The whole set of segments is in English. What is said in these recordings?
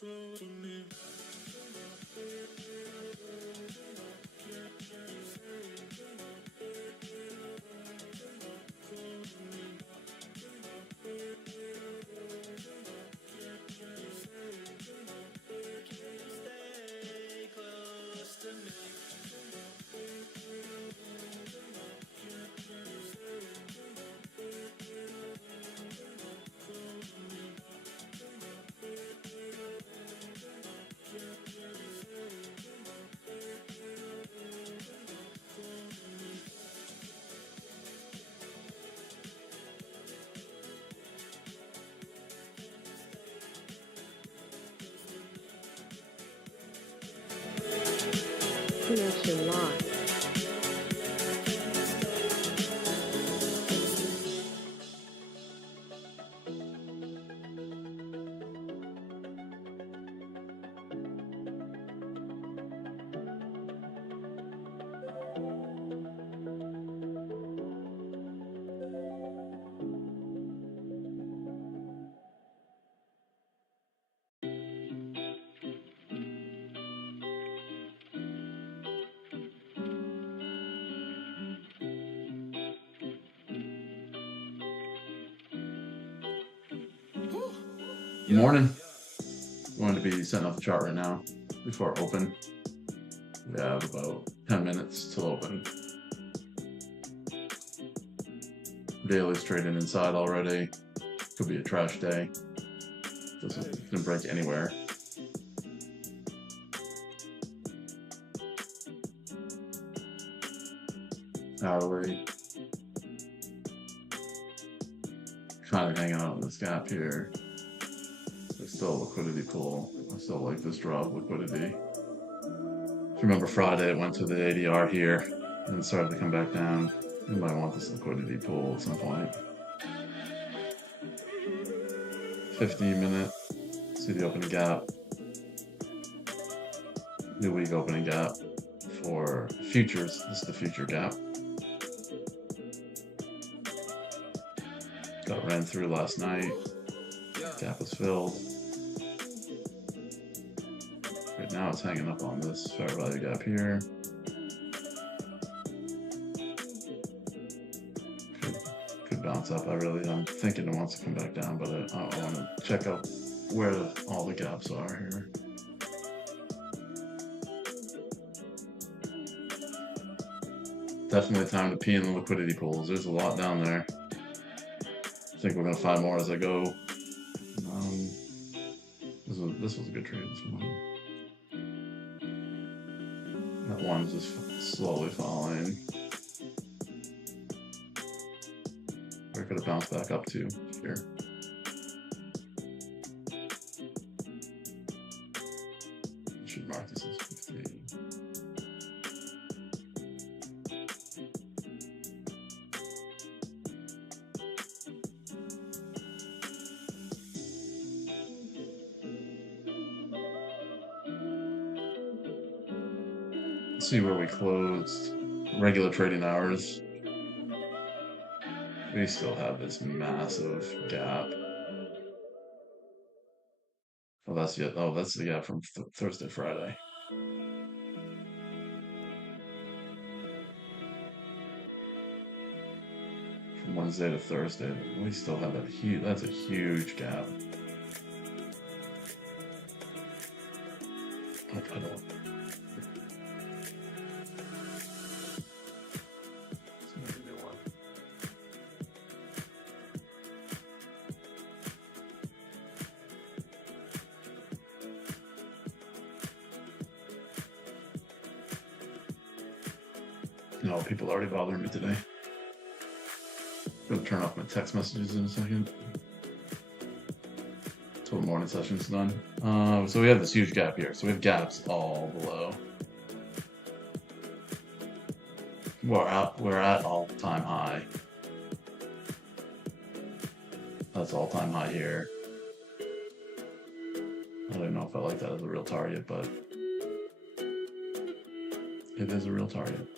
Connection lost. Good morning. Going to be setting up the chart right now before open. We have about 10 minutes till open. Daily's trading inside already. Could be a trash day. Didn't break anywhere. Hourly. Kind of hanging out in this gap here. There's still a liquidity pool. I still like this draw of liquidity. If you remember Friday, it went to the ADR here and started to come back down. You might want this liquidity pool at some point. 15-minute. See the opening gap. New week opening gap for futures. This is the future gap. Got ran through last night. Gap was filled. Right now it's hanging up on this fair value gap here. Could bounce up. I'm thinking it wants to come back down, but I want to check out where all the gaps are here. Definitely time to pee in the liquidity pools. There's a lot down there. I think we're going to find more as I go. This was a good trade this morning. That one's just slowly falling. Where could it bounce back up to here? Should mark this as 50. See where we closed. Regular trading hours. We still have this massive gap. Oh, that's the gap from Thursday, Friday. From Wednesday to Thursday, we still have that huge. That's a huge gap. I don't. No, people are already bothering me today. I'm gonna turn off my text messages in a second. Till the morning session's done. So we have this huge gap here. So we have gaps all below. We're at all-time high. That's all-time high here. I don't know if I like that as a real target, but it is a real target.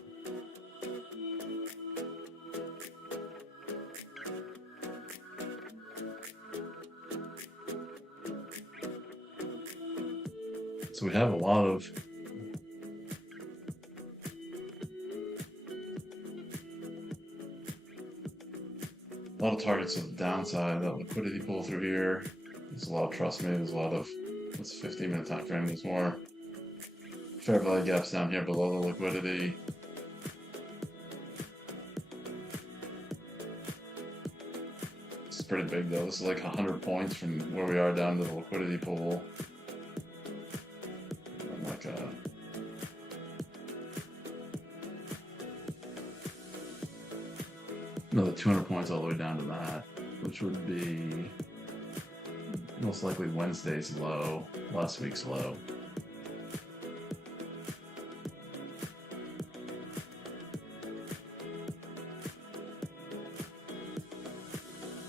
So we have a lot of targets on the downside. That liquidity pull through here. There's a lot of trust me. There's a lot of what's 15-minute time frame. There's more fair value gaps down here below the liquidity. This is pretty big though. This is like 100 points from where we are down to the liquidity pool. And like another 200 points all the way down to that, which would be most likely Wednesday's low, last week's low.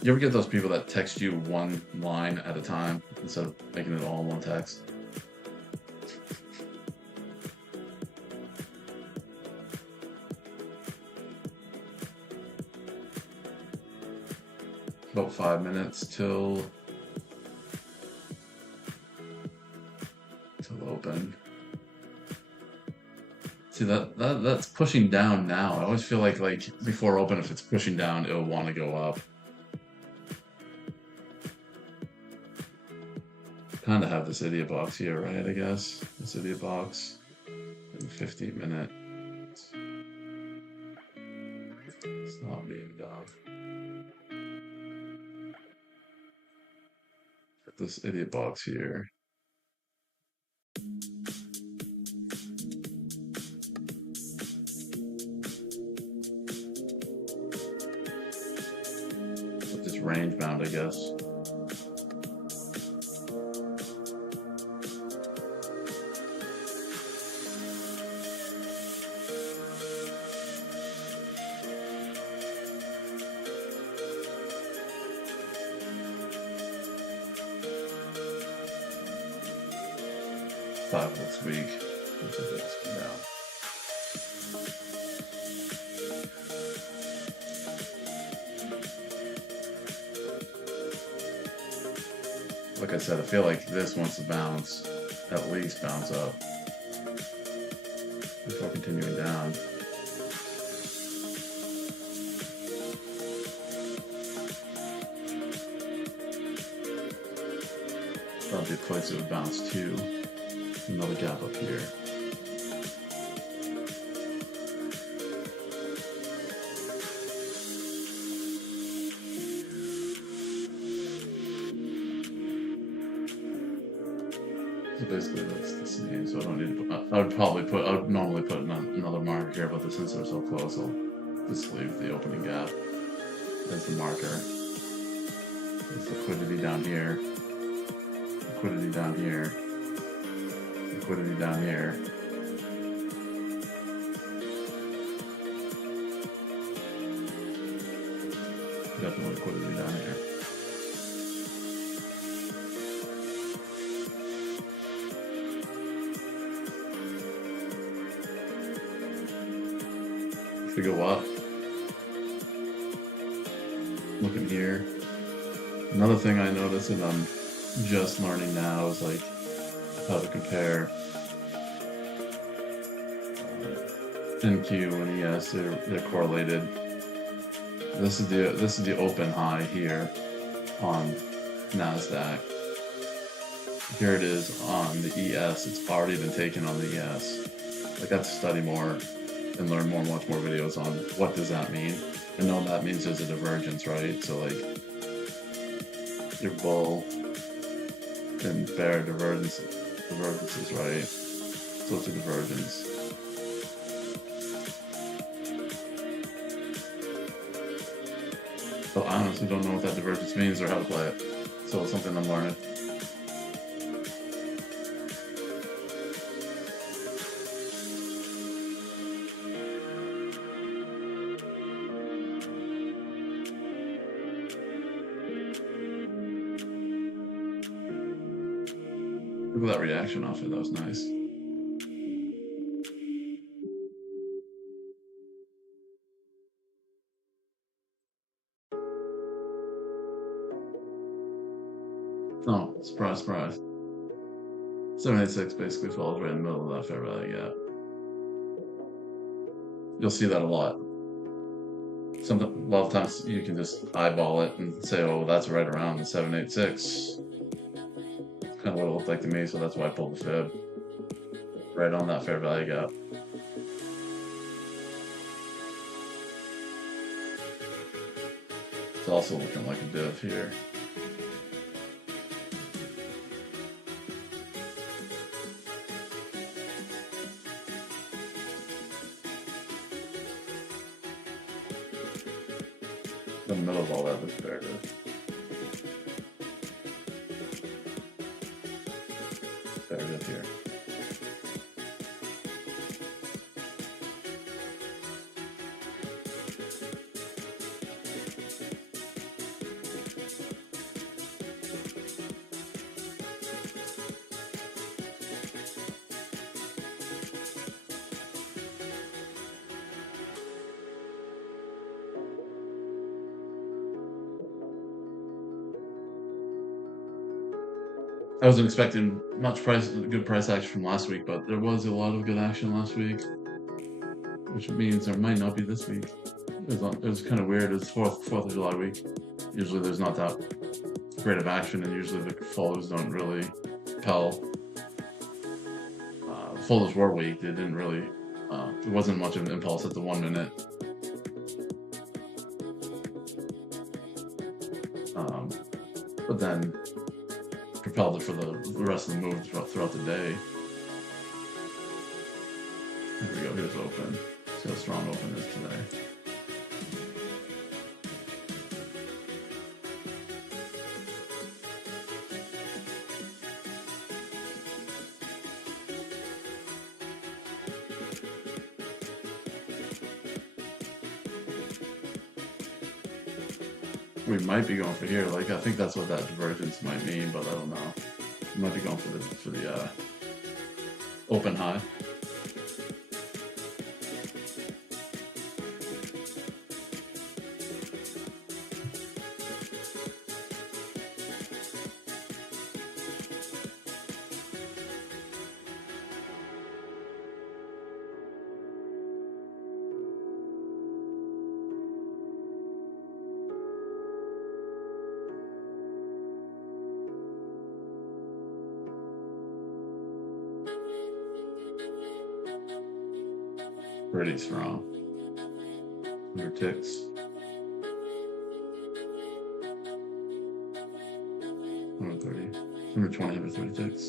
You ever get those people that text you one line at a time instead of making it all in one text? About 5 minutes till open. See that's pushing down now. I always feel like before open, if it's pushing down, it'll want to go up. Kind of have this idiot box here, right? I guess this idiot box in 15-minute. It's not being done. Put this idiot box here. Put this range bound, I guess. Thought this week, which is asking down. Like I said, I feel like this wants to bounce, at least bounce up before continuing down. Probably a place it would bounce to. Another gap up here. So basically that's the same, so I don't need to put, I would normally put another marker here, but since they're so close, I'll just leave the opening gap as the marker. There's liquidity down here. Liquidity down here. Liquidity down here. Definitely liquidity down here. If we go up, looking here. Another thing I noticed that I'm just learning now is like how to compare NQ and ES. They're correlated. This is the open high here on NASDAQ. Here it is on the ES. It's already been taken on the ES. Like I have to study more and learn more and watch more videos on what does that mean. I know that means there's a divergence, right? So like your bull and bear divergences, right? So it's a divergence. So I honestly don't know what that divergence means or how to play it. So it's something I'm learning. Look at that reaction off it. That was nice. Oh, surprise, surprise. 786 basically falls right in the middle of that fair value gap. You'll see that a lot. A lot of times you can just eyeball it and say, oh, that's right around the 786. Kind of what it looked like to me, so that's why I pulled the fib. Right on that fair value gap. It's also looking like a div here. The middle of all that was fair div. Fair div here. I wasn't expecting much good price action from last week, but there was a lot of good action last week, which means there might not be this week. It was kind of weird. It's 4th of July week. Usually there's not that great of action, and usually the follows don't really tell. Follows were weak. They didn't really. There wasn't much of an impulse at the 1 minute. But then propelled it for the rest of the move throughout the day. Here we go. Here's open. See how strong open is today. We might be going for here. Like, I think that's what that divergence might mean, but I don't know. We might be going for the open high. Pretty strong. 100 ticks. 130, 120, 130 ticks.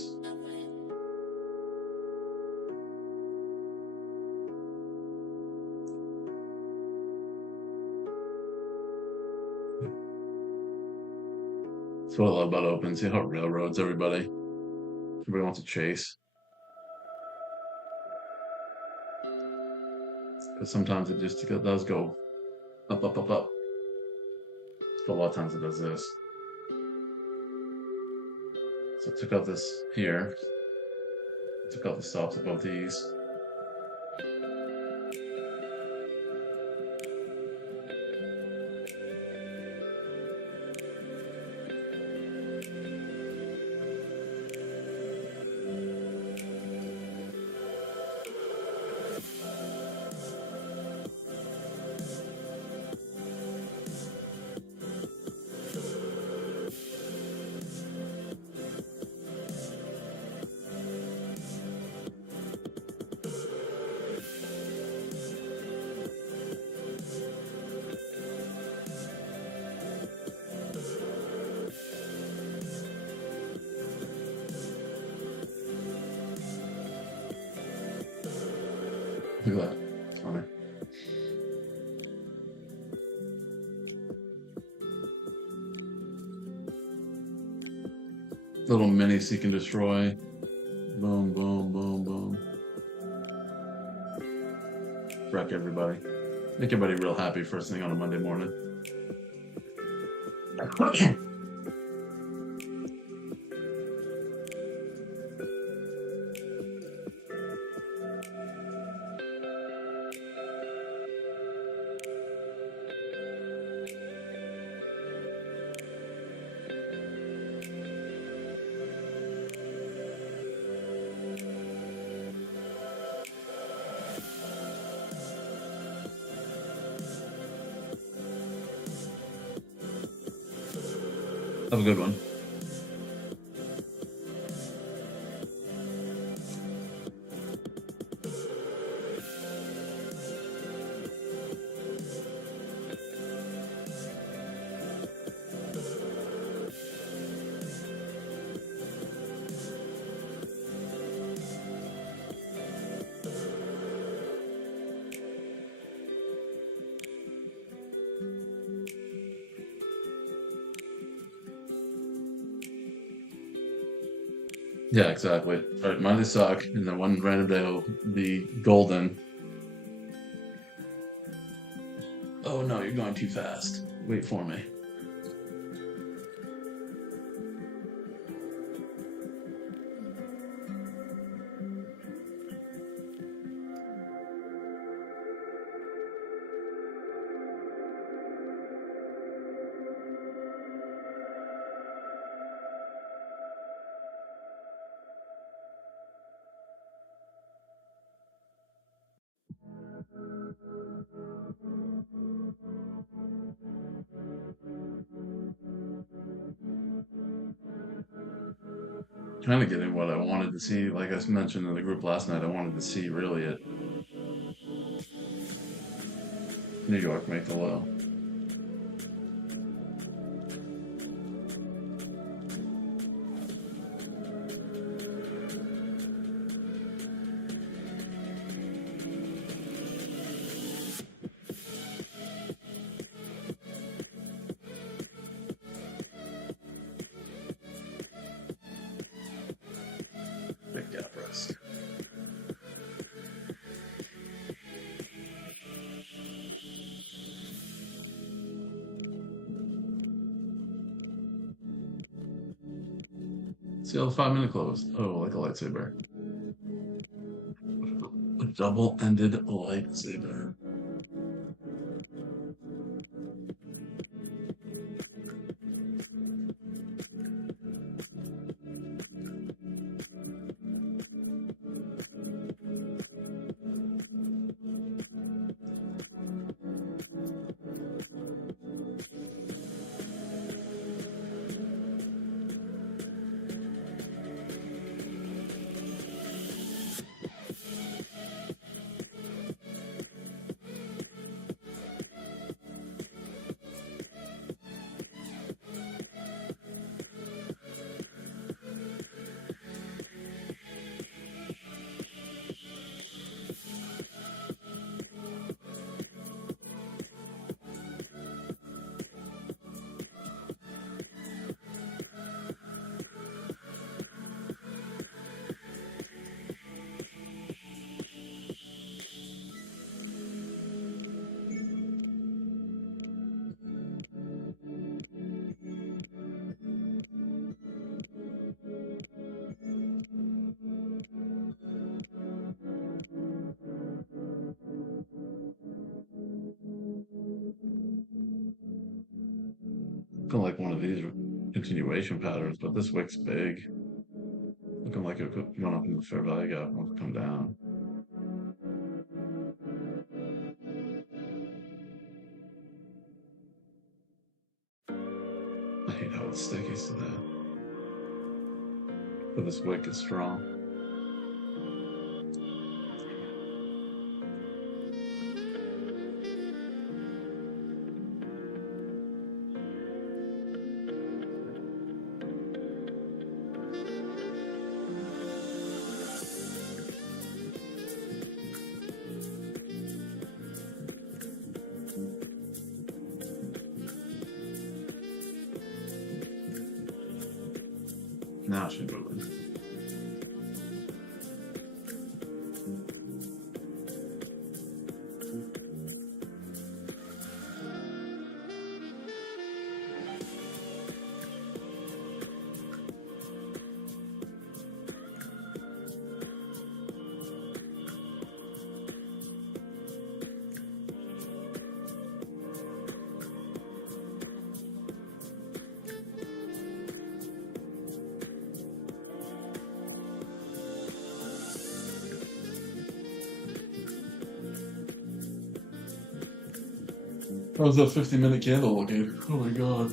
That's what I love about open. See how it railroads everybody. Everybody wants to chase. Because sometimes it just does go up, up, up, up. But a lot of times it does this. So I took out this here. Took out the stops above these. Look at that. It's funny. Little mini seek and destroy. Boom, boom, boom, boom. Wreck everybody. Make everybody real happy first thing on a Monday morning. Have a good one. Yeah, exactly. All right, Monday suck, and then one random day will be golden. Oh no, you're going too fast. Wait for me. Kind of getting what I wanted to see. Like I mentioned in the group last night, I wanted to see really it. New York make the low. Big gap rest. See how the 5 minute close. Oh, like a lightsaber. A double-ended lightsaber. Looking like one of these continuation patterns, but this wick's big. Looking like it could run up in the fair value gap and wants to come down. I hate how it's sticky to that. But this wick is strong. Now she's moving. How's that 50-minute candle looking? Oh my god.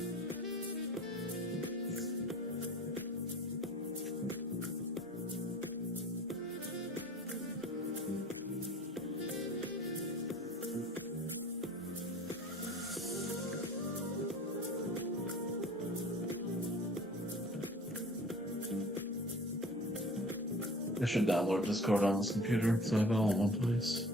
I should download Discord on this computer so I have it all in one place.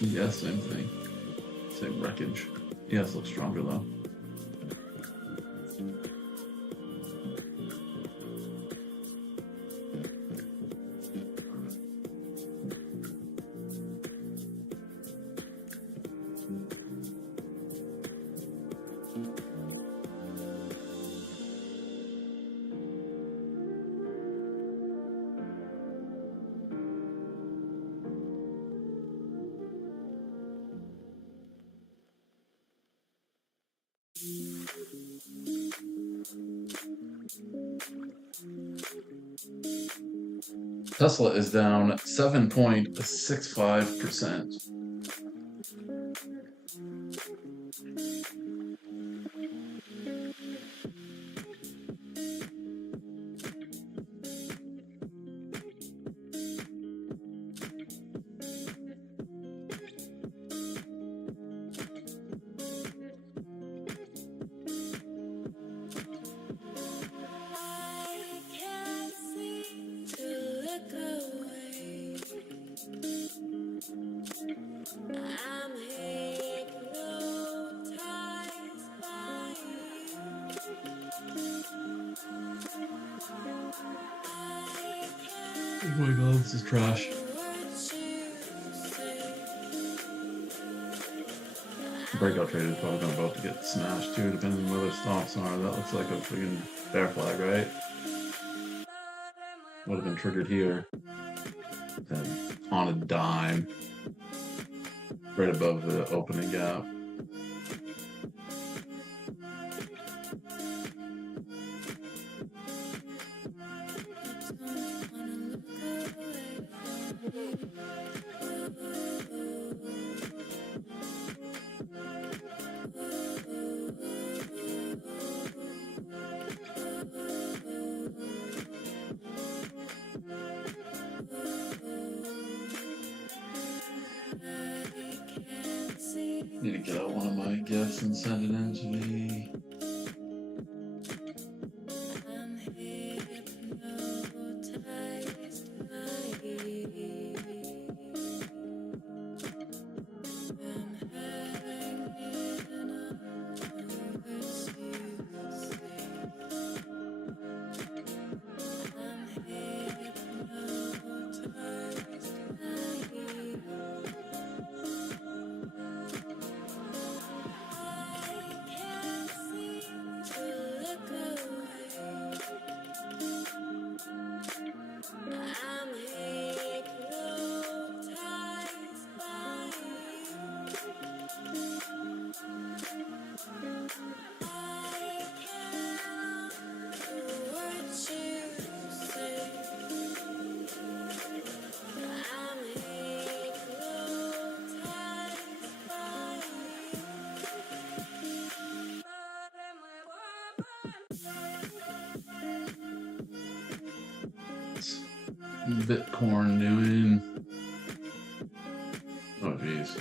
Yeah, same thing. Same wreckage. ES looks stronger though. Tesla is down 7.65%. Oh my god, this is trash. Breakout trade is probably about to get smashed too, depending on where their stops are. That looks like a freaking bear flag, right? Would have been triggered here. Then on a dime. Right above the opening gap. Need to get out one of my gifts and send it in to me. Bitcoin doing? Oh geez.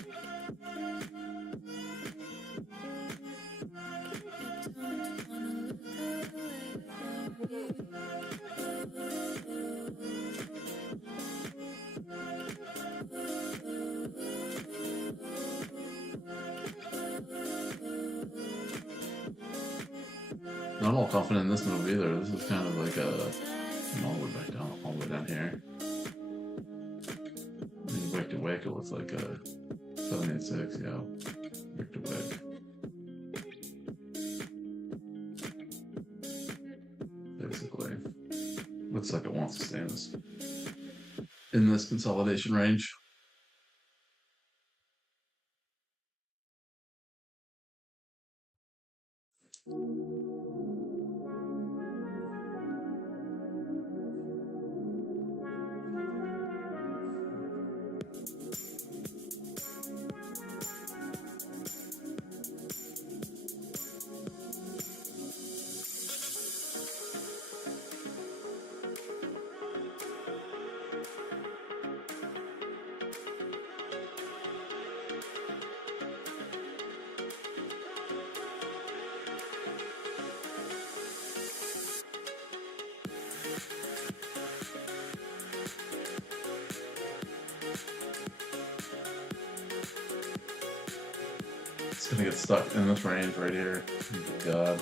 Not all confident in this move either. This is kind of like a all the way back down, all the way down here. Wick to wick, it looks like a 786, yeah. Wick to wick. Basically. Looks like it wants to stay in this consolidation range. gonna get stuck in this range right here. Oh my God.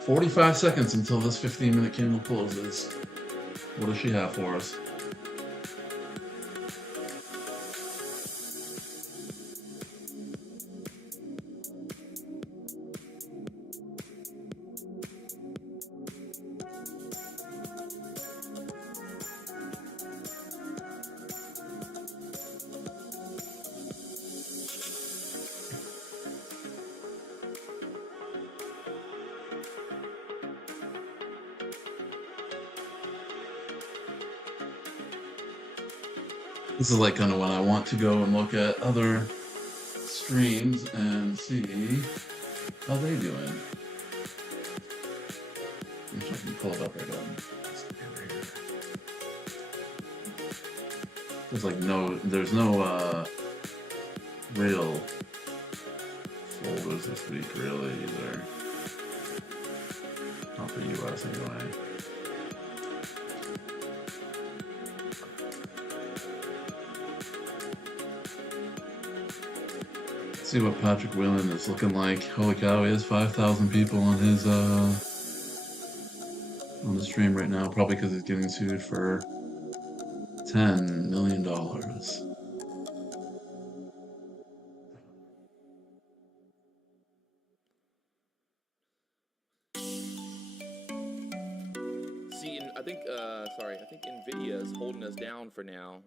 "45 seconds until this 15-minute candle closes." What does she have for us? This is like kind of when I want to go and look at other streams and see how they doing. I'm sure I can pull it up right on. There's no real folders this week really either. Not for US anyway. See what Patrick Whelan is looking like. Holy cow, he has 5,000 people on his on the stream right now, probably because he's getting sued for $10 million. See, I think Nvidia is holding us down for now.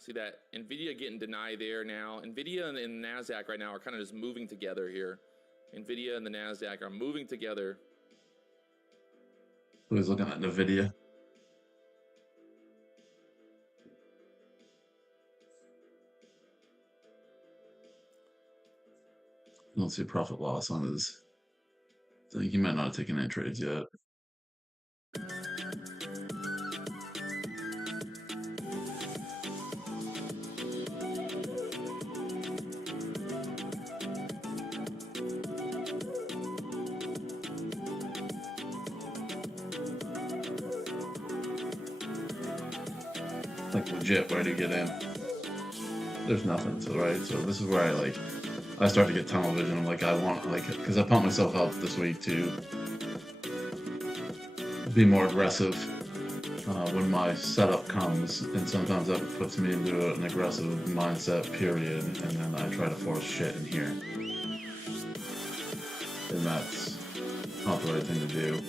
See that Nvidia getting denied there now. Nvidia and NASDAQ right now are kind of just moving together here. Nvidia and the NASDAQ are moving together. Who's looking at NVIDIA? I don't see profit loss on his thing. He might not have taken any trades yet. Like legit, where do you get in? There's nothing, so right. So this is where I start to get tunnel vision. I'm like, I want because I pumped myself up this week to be more aggressive when my setup comes, and sometimes that puts me into an aggressive mindset. Period, and then I try to force shit in here, and that's not the right thing to do.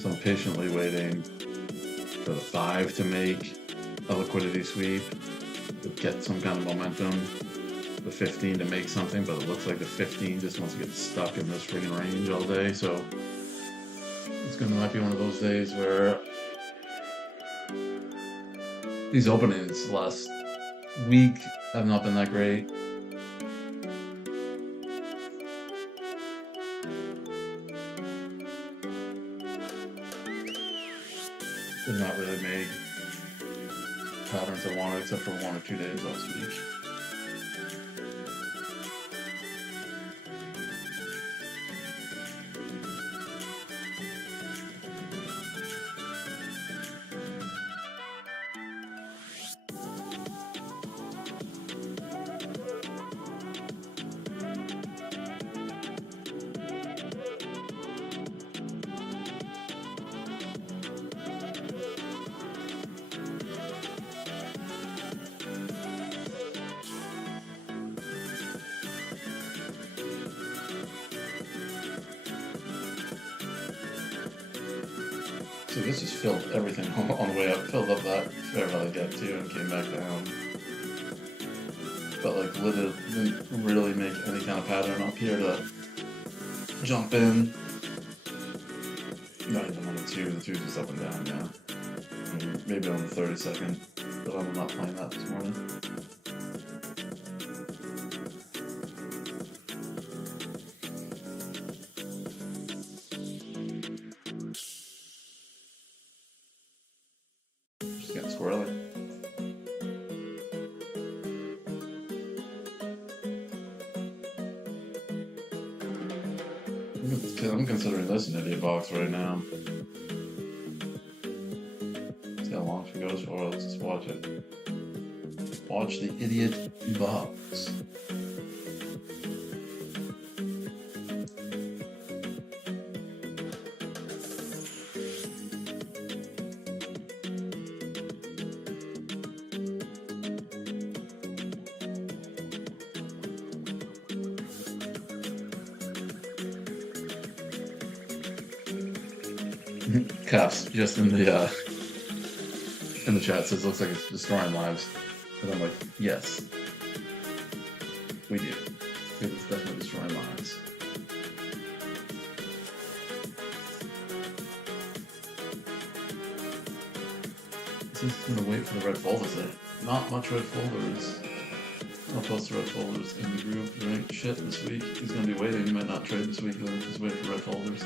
So I'm patiently waiting for the 5 to make a liquidity sweep, to get some kind of momentum, the 15 to make something, but it looks like the 15 just wants to get stuck in this friggin' range all day, so it's might be one of those days where these openings last week have not been that great. Did not really make patterns I wanted except for 1 or 2 days last week. So this just filled everything on the way up, filled up that fair value gap too, and came back down. But like literally didn't really make any kind of pattern up here to jump in. Not even on the 2 is just up and down now. Maybe on the 30-second, but I'm not playing that this morning. Just getting squirrely. I'm considering this an idiot box right now. See how long she goes for. Let's just watch it. Watch the idiot box. Caps just in the chat says looks like it's destroying lives, and I'm like, yes, we do. It's definitely destroying lives. Just gonna wait for the red folders there. Not much red folders. I'll post the red folders in the group. There ain't shit this week. He's gonna be waiting. He might not trade this week. He'll just wait for red folders.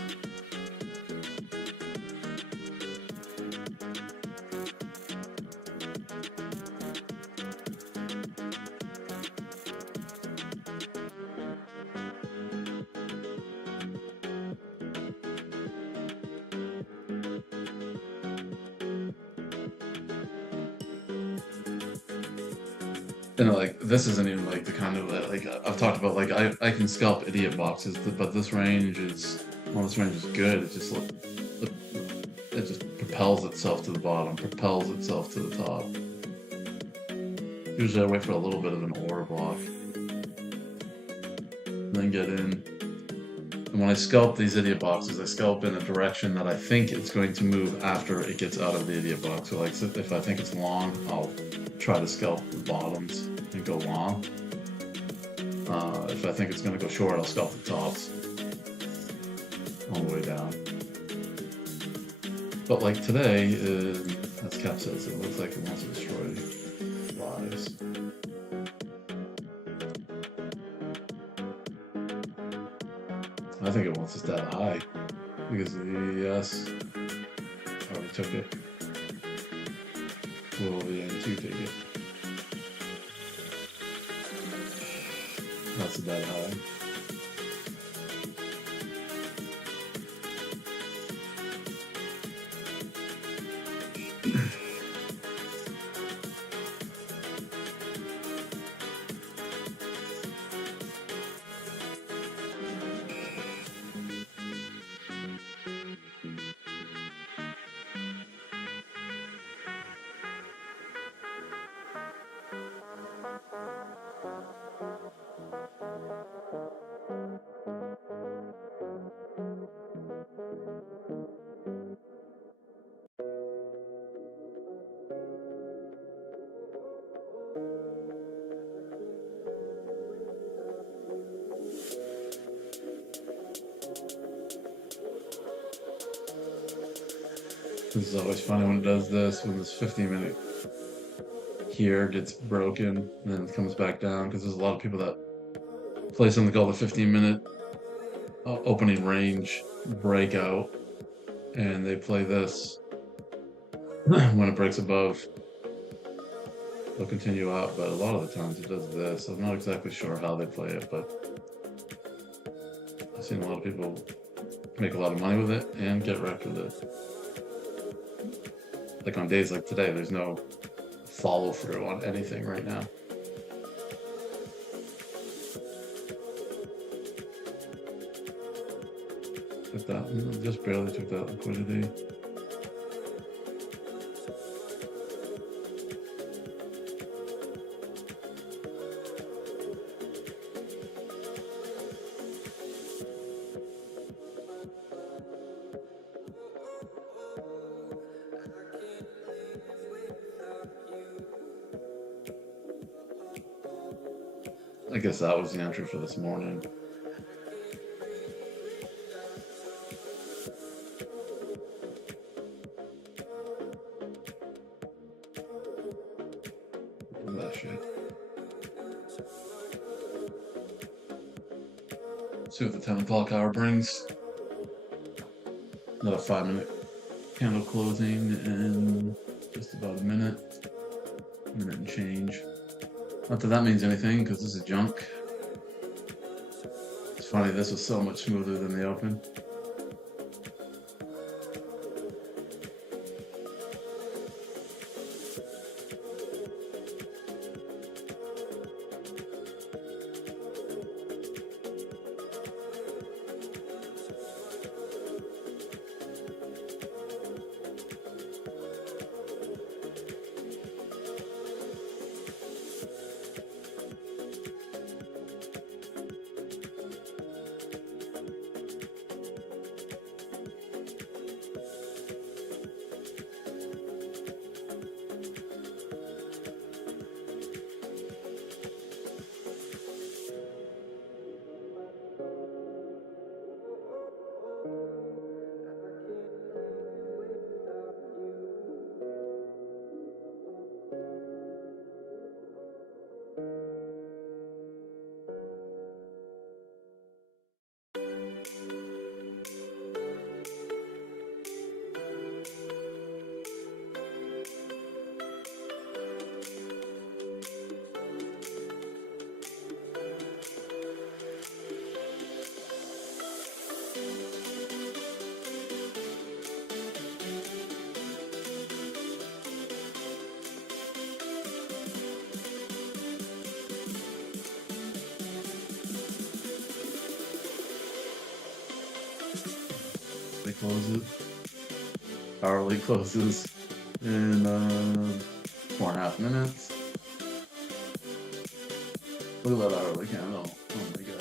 And like this isn't even like the kind of like I've talked about, like I can scalp idiot boxes, but this range is, well, this range is good. It just it just propels itself to the bottom, propels itself to the top. Usually I wait for a little bit of an order block, and then get in. And when I scalp these idiot boxes, I scalp in a direction that I think it's going to move after it gets out of the idiot box. So like if I think it's long, I'll try to scalp the bottoms and go long. If I think it's going to go short, I'll scalp the tops all the way down. But like today, as Cap says, it looks like it wants to destroy lives. I think it wants us that high because the ES already took it. Will the N2 take it? That's about high. This is always funny when it does this, when this 15-minute here gets broken and then it comes back down, because there's a lot of people that play something called the 15-minute opening range breakout, and they play this when it breaks above. They'll continue out, but a lot of the times it does this. I'm not exactly sure how they play it, but I've seen a lot of people make a lot of money with it and get wrecked with it. Like on days like today, there's no follow through on anything right now. Took that, just barely took that liquidity. I guess that was the entry for this morning. That shit. See what the 10 o'clock hour brings. Another 5-minute candle closing in just about a minute and change. Not that that means anything, because this is junk. It's funny, this was so much smoother than the open. close it. Hourly closes in 4.5 minutes. Look at that hourly candle. Oh my god.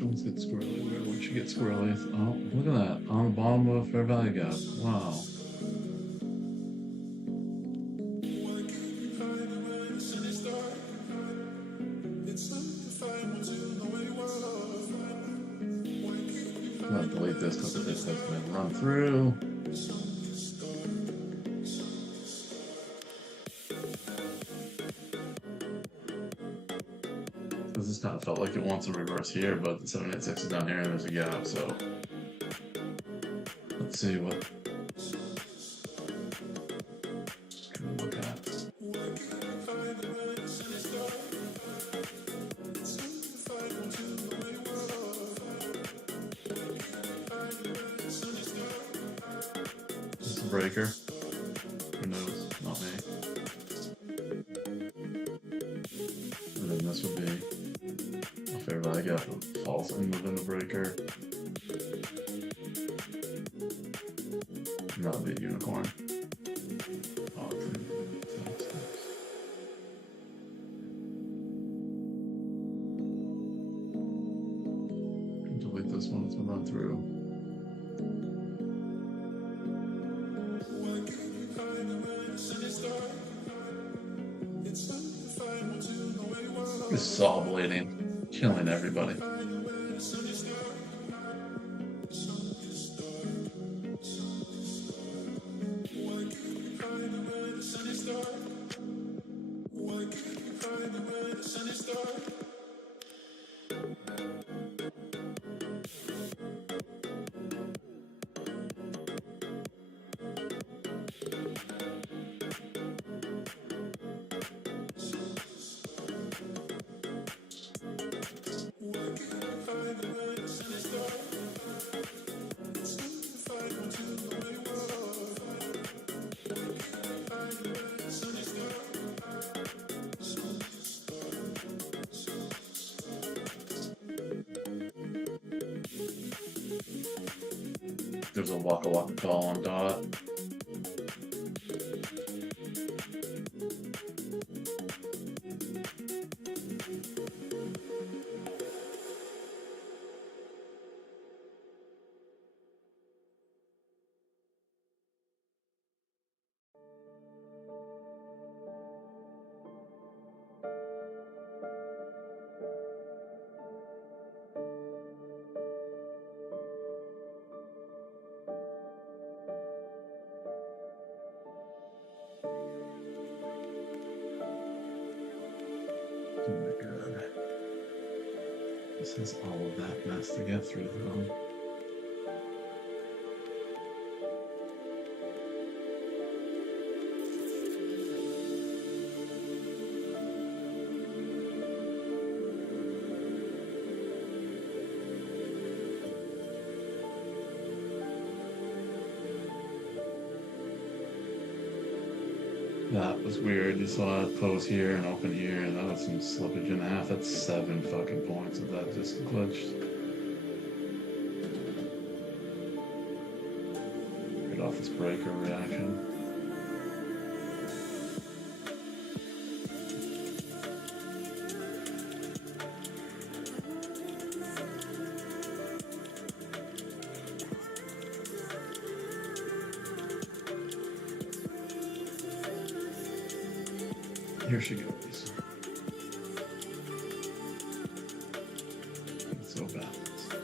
Once get squirrely, where would you get squirrely? Oh, look at that. On the bottom of Fair Value Gap. Wow. I'm gonna delete this because it doesn't even run through. This kind of felt like it wants a reverse here, but the 786 is down here and there's a gap, so let's see what can we look at. This is a breaker. Who knows? Not me. And then this would be a fair value gap that falls in within the breaker. And that would be a unicorn. Oh, delete this one, it's gonna run through. This saw blading, killing everybody. There's a Waka Waka call on dot. This has all of that mess to get through, though. That was weird. You saw it pose here and open here, and that was some slippage in half. That's 7 fucking points if that just glitched. Right off this breaker reaction. Here she goes. It's so balanced.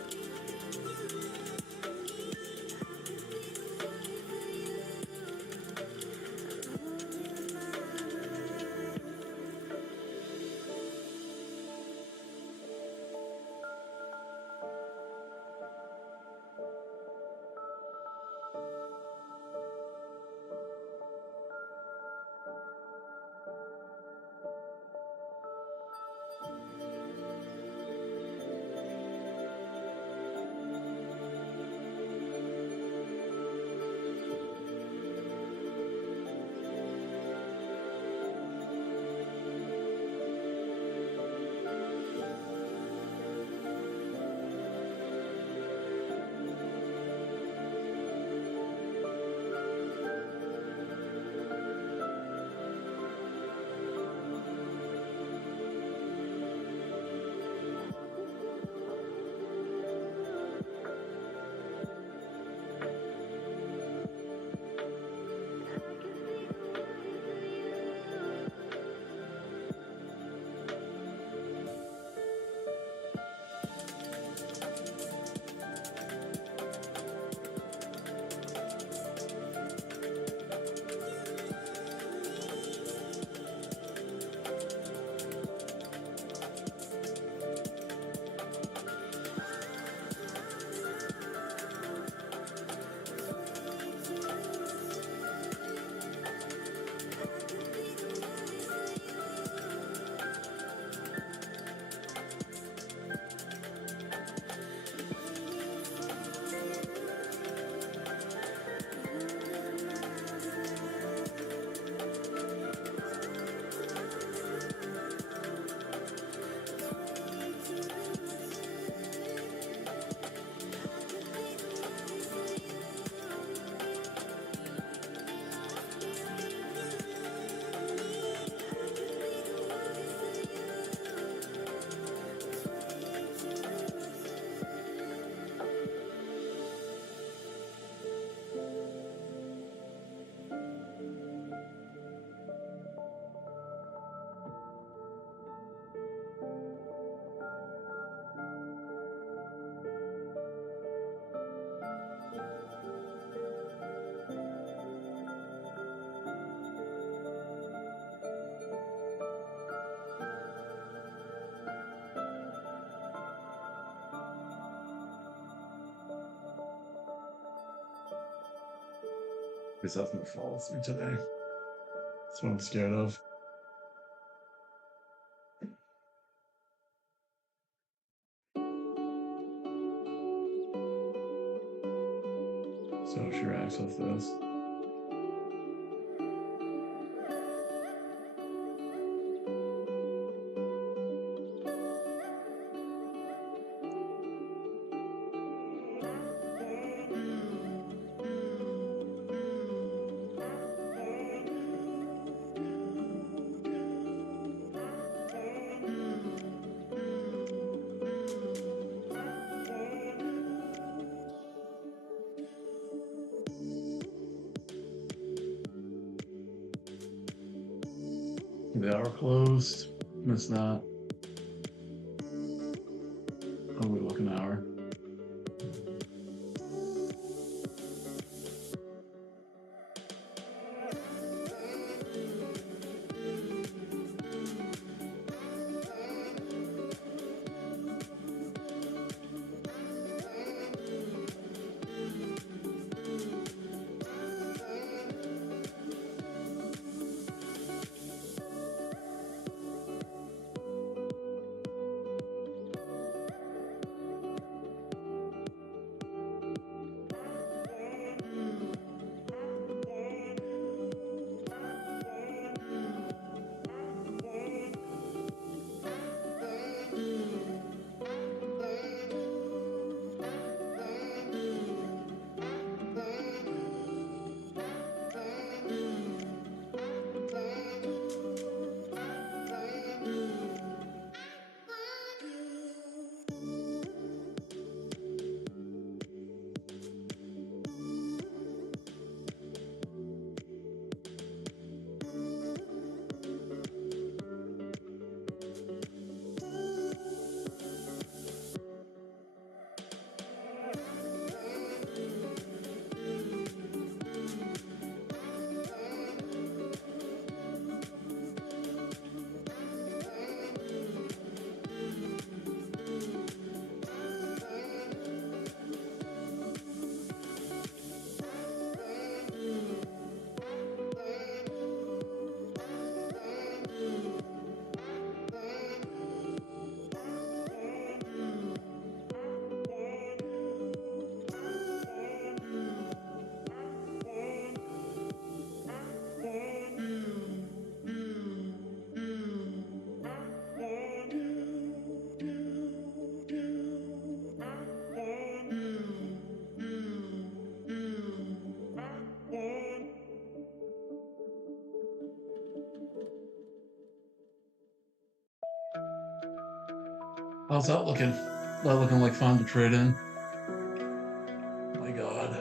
There's nothing that follows me today. That's what I'm scared of. So she reacts with this. The hour closed. Missed that. Oh, we look an hour. How's that looking? That looking like fun to trade in? My God.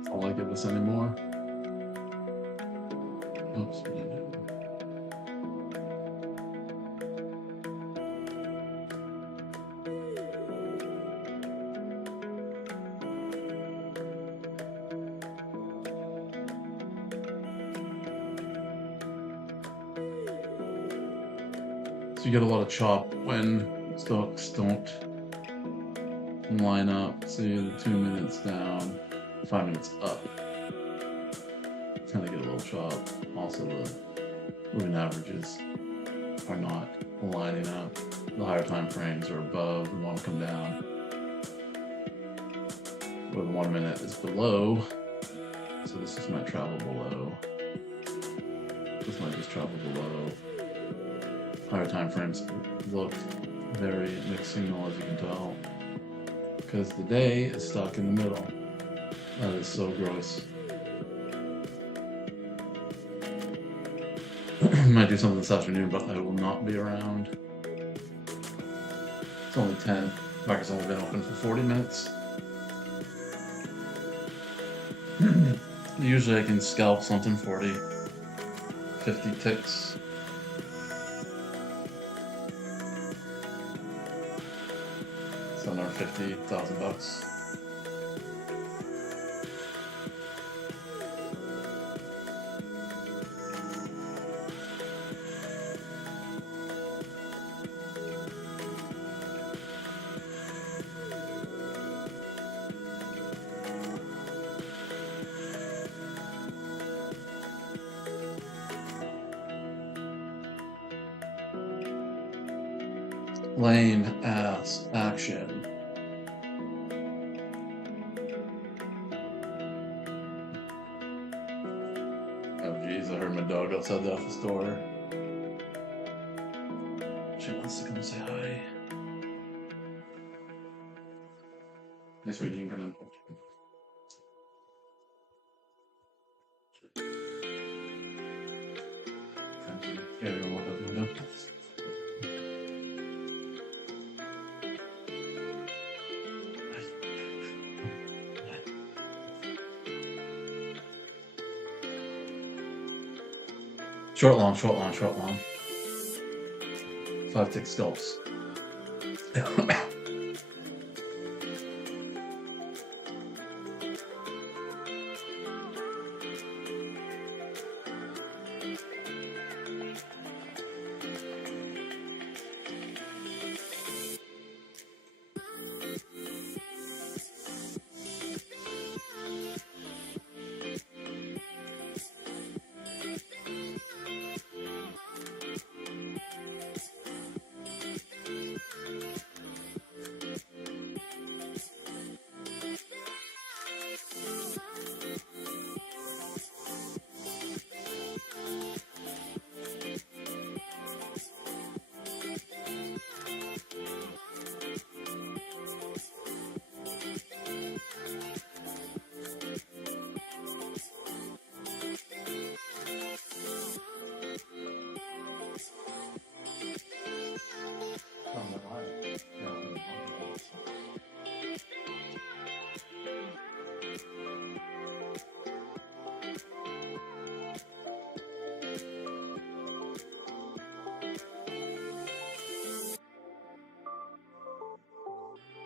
I don't like this anymore. Oops. So you get a lot of chop when stocks don't line up. See the 2 minutes down, 5 minutes up. Kind of get a little chop. Also, the moving averages are not lining up. The higher time frames are above. We want to come down. Where the 1 minute is below. So this just might travel below. This might just travel below. Higher time frames look very mixed signal, as you can tell, because the day is stuck in the middle. That is so gross. Might do something this afternoon, but I will not be around. It's only 10. Market's only been open for 40 minutes. Usually I can scalp something 40, 50 ticks. It's another $50,000. Lame ass action. Oh geez, I heard my dog outside the office door. She wants to come say hi. Nice meeting you, Brennan. Thank you. Yeah, you're welcome. Short long, short long, short long. 5 tick scalps.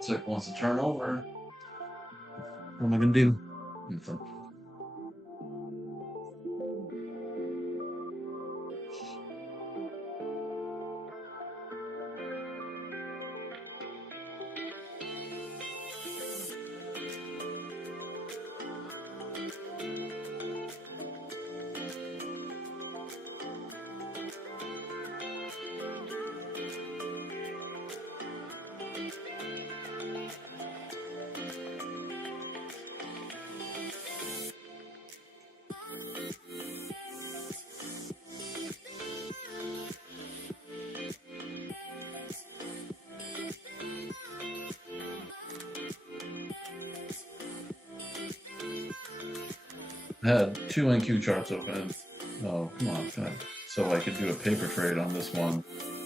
So it wants to turn over. What am I gonna do? Nothing. I had two NQ charts open. Oh, come on. So I could do a paper trade on this one.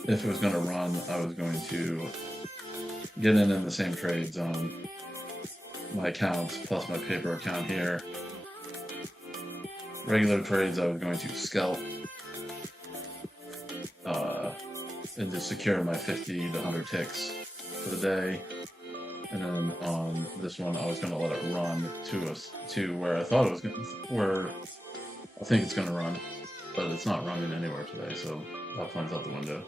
If it was going to run, I was going to get in the same trades on my accounts plus my paper account here. Regular trades, I was going to scalp and just secure my 50 to 100 ticks for the day. And then on this one, I was going to let it run to where I thought it was going to, where I think it's going to run, but it's not running anywhere today, so that plan's out the window.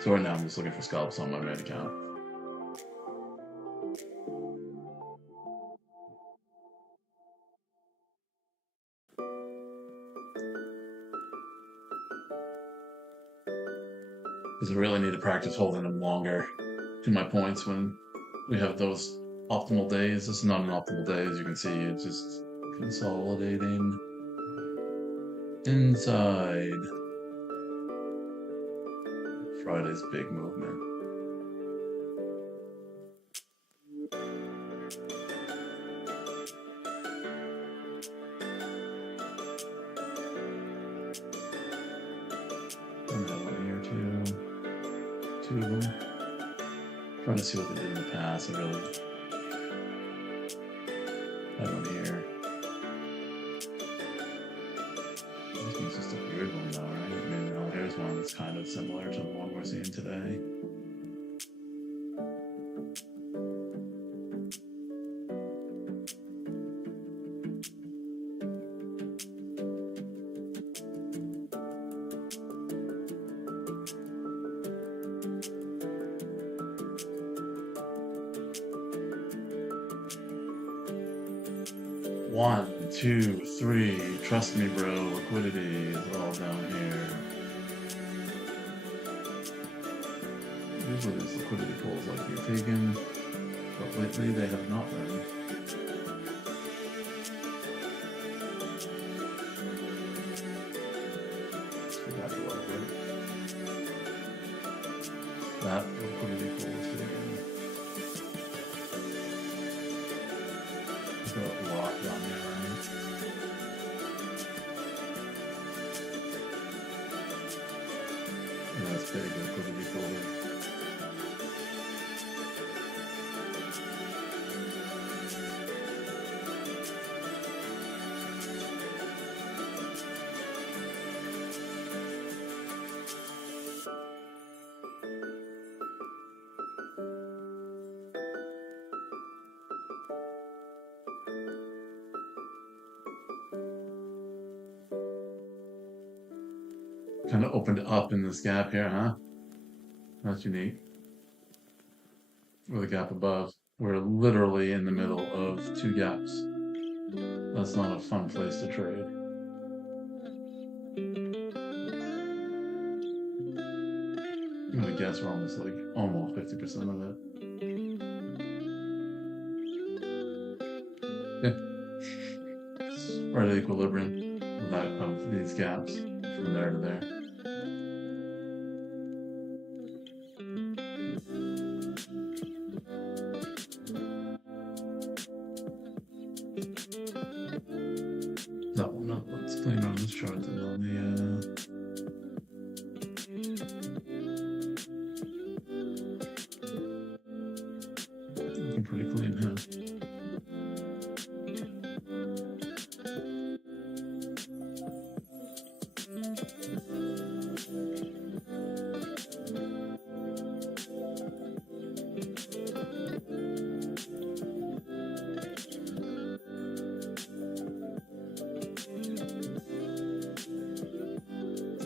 So right now I'm just looking for scalps on my main account. Because I really need to practice holding them longer to my points when we have those optimal days. This is not an optimal day, as you can see. It's just consolidating inside Friday's big movement. And that one here too. Two of them. Trying to see what they did in the past. I really. That one here. This one's just a weird one though, right? I mean, oh, here's one that's kind of similar to the one we're seeing today. One, two, three. Trust me, bro. Liquidity is all down here. Usually these liquidity pools like you're taking, but lately they have not been. Let's go back a little bit. That liquidity pool is taken. Got a lot down here, right? And that's big liquidity pool. Kind of opened up in this gap here, huh? That's unique. Or the gap above. We're literally in the middle of two gaps. That's not a fun place to trade. I'm gonna guess we're almost 50% of it. Yeah. Right at equilibrium of these gaps from there to there. That one up. Let's clean on this chart and on the looking pretty clean, huh?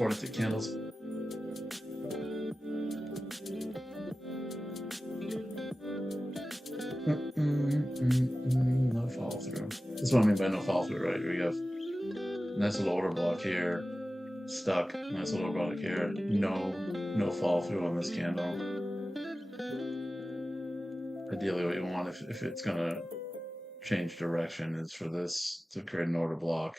40-tick candles. No follow through. That's what I mean by no follow through, right? We have nice little order block here, stuck. Nice little order block here. No follow through on this candle. Ideally, what you want if it's gonna change direction is for this to create an order block,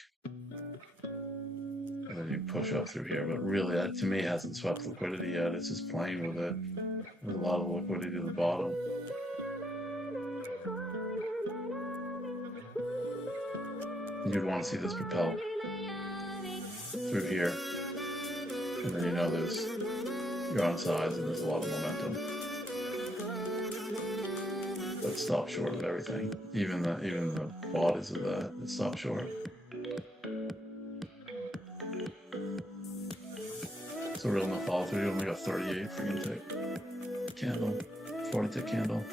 and then you push up through here. But really, that to me hasn't swept liquidity yet. It's just playing with it. There's a lot of liquidity to the bottom. You'd want to see this propel through here, and then you know you're on sides and there's a lot of momentum. But stop short of everything, even the bodies of that. It stopped short. So real no follow through. You only got 38 freaking tick candle, 40-tick candle.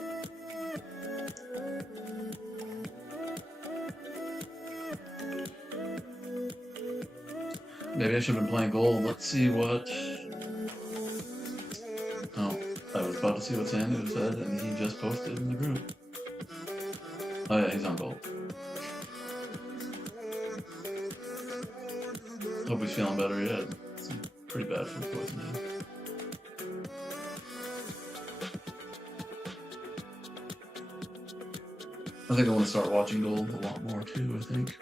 Maybe I should have been playing gold. Let's see what. Oh, I was about to see what Sandy said, and he just posted in the group. Oh yeah, he's on gold. Hope he's feeling better yet. It's pretty bad for poisoning. I think I want to start watching gold a lot more too, I think.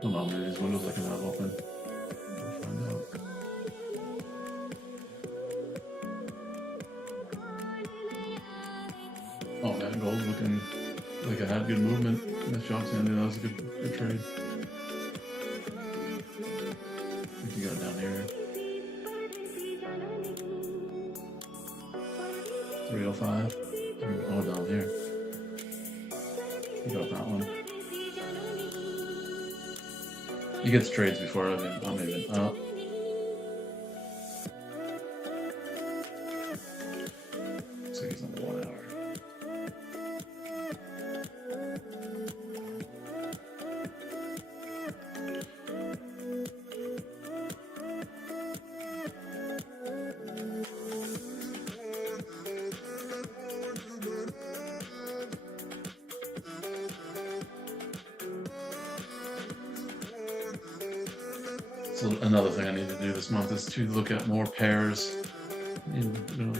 Hold on, maybe these windows I can have open. I'll find out. Oh man, gold looking like it had good movement. Nice job, Sandy. That was a good trade. I think you got it down here. 305. Oh, down here. You got that one. He gets trades before I'm even up. Looks like he's on the 1 hour. So another thing I need to do this month is to look at more pairs.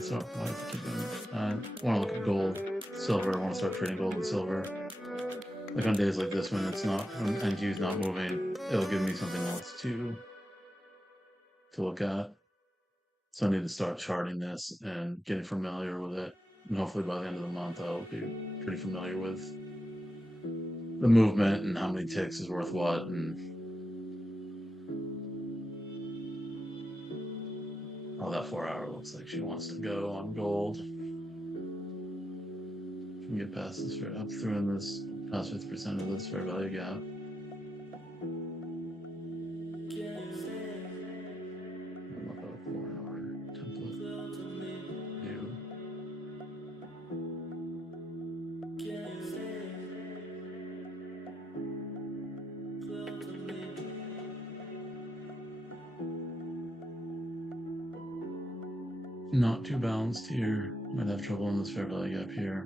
So I have to keep doing it. I want to look at gold, silver. I want to start trading gold and silver. Like on days like this when when NQ is not moving, it'll give me something else to look at. So I need to start charting this and getting familiar with it. And hopefully by the end of the month, I'll be pretty familiar with the movement and how many ticks is worth what. And oh, that 4 hour looks like she wants to go on gold. Can we get past this up through in this past 50% of this fair value gap? Look at a 4 hour template. New. Not too balanced here. Might have trouble in this fair value gap here.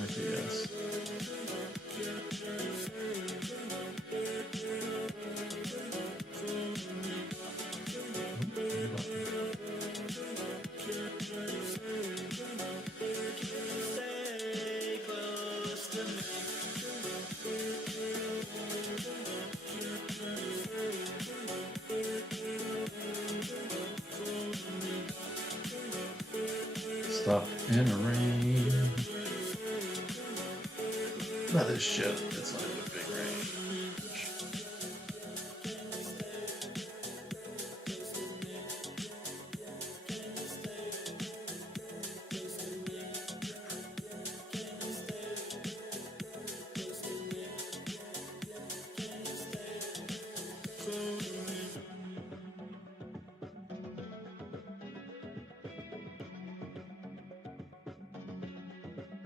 Actually, yes. Stop in the rain. That is shit. It's not even a big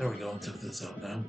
There we go, tip this out now.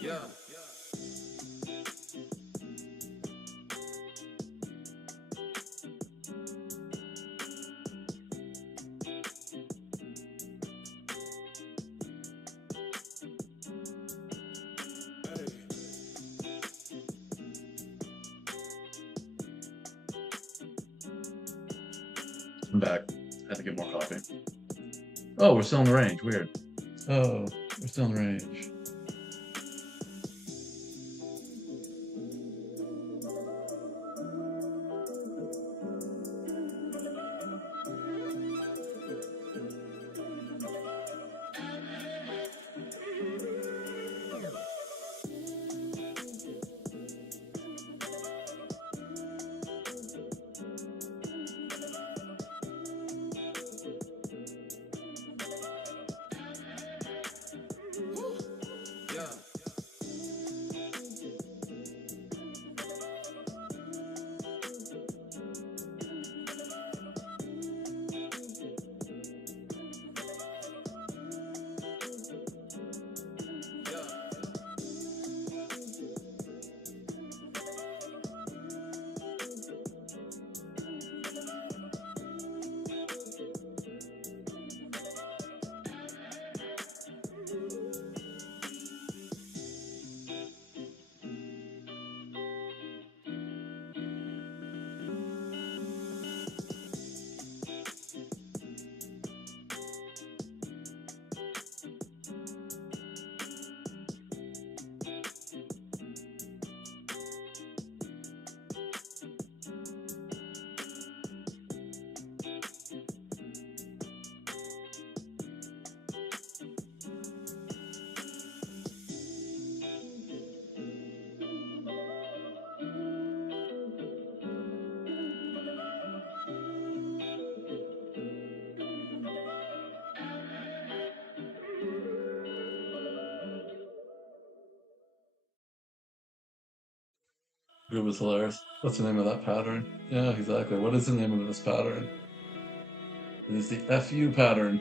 Yeah. I'm back. I had to get more coffee. Oh, we're still in the range. Weird. Oh, we're still in the range. Yeah. It was hilarious. What's the name of that pattern? Yeah, exactly. What is the name of this pattern? It is the FU pattern.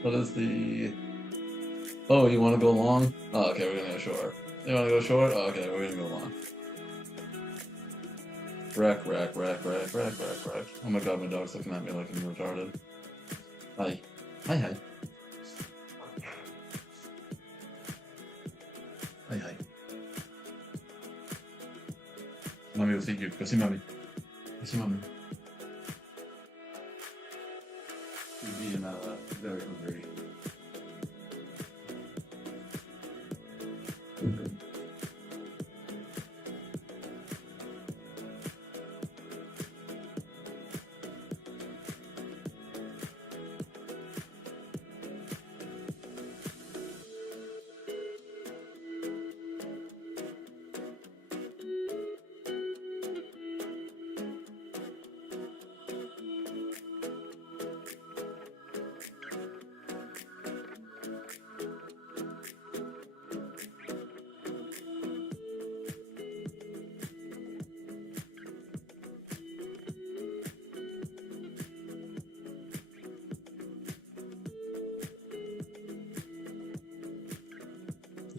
What is the... Oh, you want to go long? Oh, okay, we're gonna go short. You want to go short? Oh, okay, we're gonna go long. Rek. Oh my god, my dog's looking at me like I'm retarded. Hi. Hi. Hi. Mommy will feed you. Go see mommy. Go see mommy. You're being very hungry.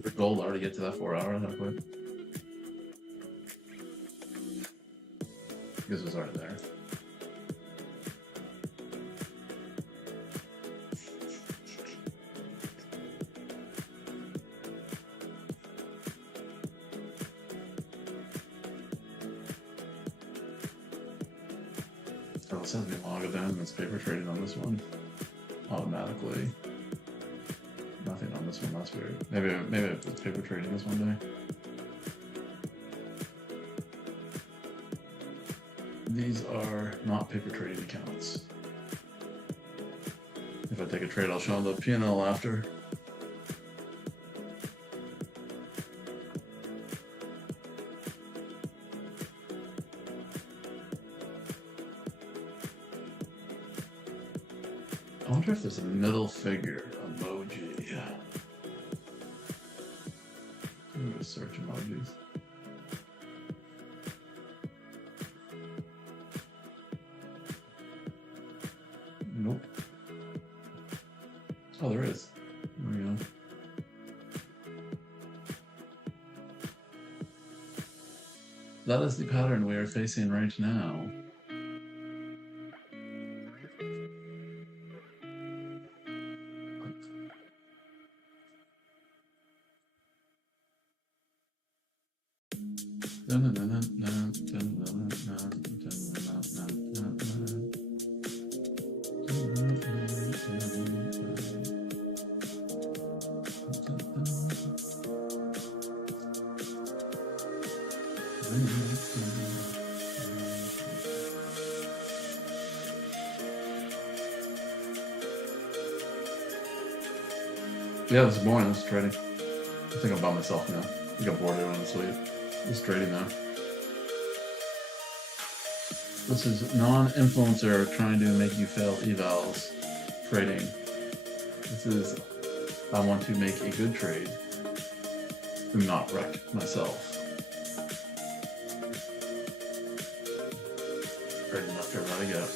The goal already get to that 4 hour that quick. Because it was already there. Oh, it says me log event and it's paper traded on this one automatically. Nothing on this one, that's weird. Maybe it's paper trading this one day. These are not paper trading accounts. If I take a trade, I'll show them the P&L after. I wonder if there's a middle figure emoji. I'm gonna search emojis. Nope. Oh, there is. There we go. That is the pattern we are facing right now. Yeah, this is boring. This is trading. I think I'm by myself now. I got bored doing this sleep. This is trading now. This is non-influencer trying to make you fail evals trading. This is I want to make a good trade. Do not wreck myself. Trading left here, let it go.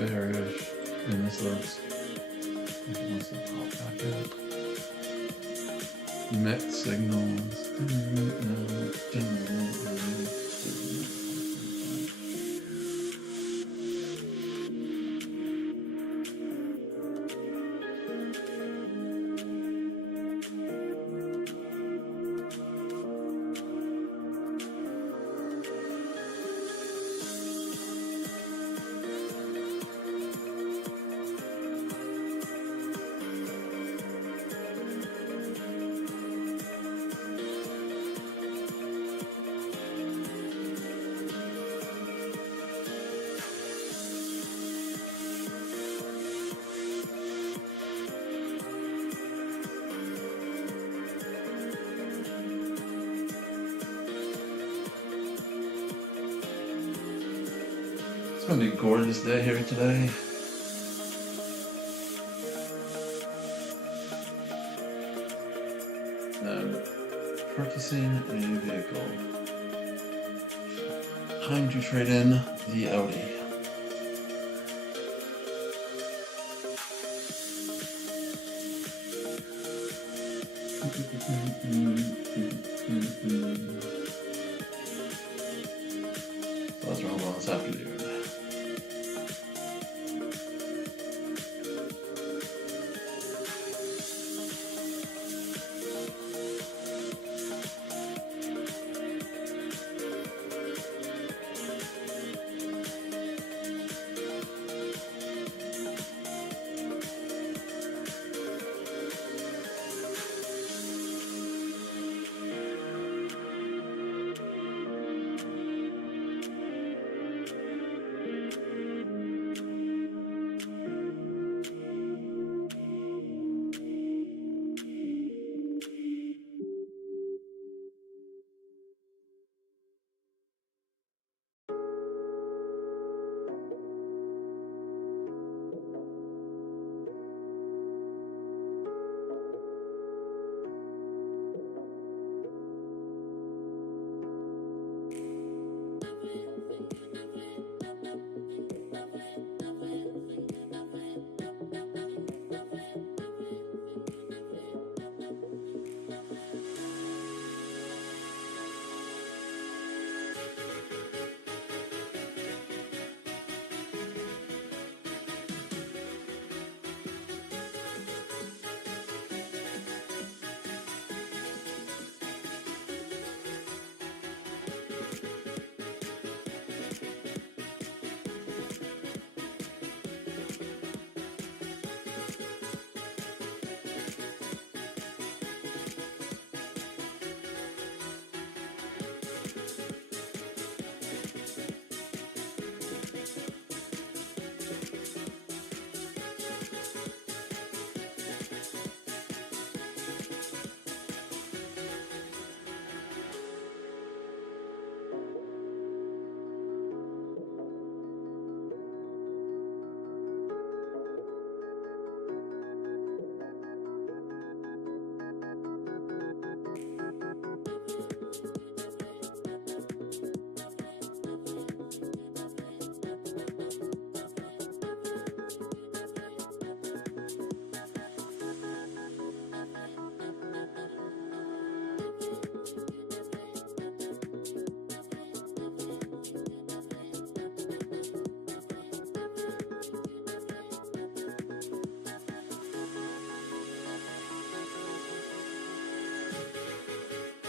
Bearish. And this looks pop back up. Mixed signals. It's gonna be a gorgeous day here today. Purchasing a vehicle. Time to trade in the Audi. So that's where I'm going this afternoon.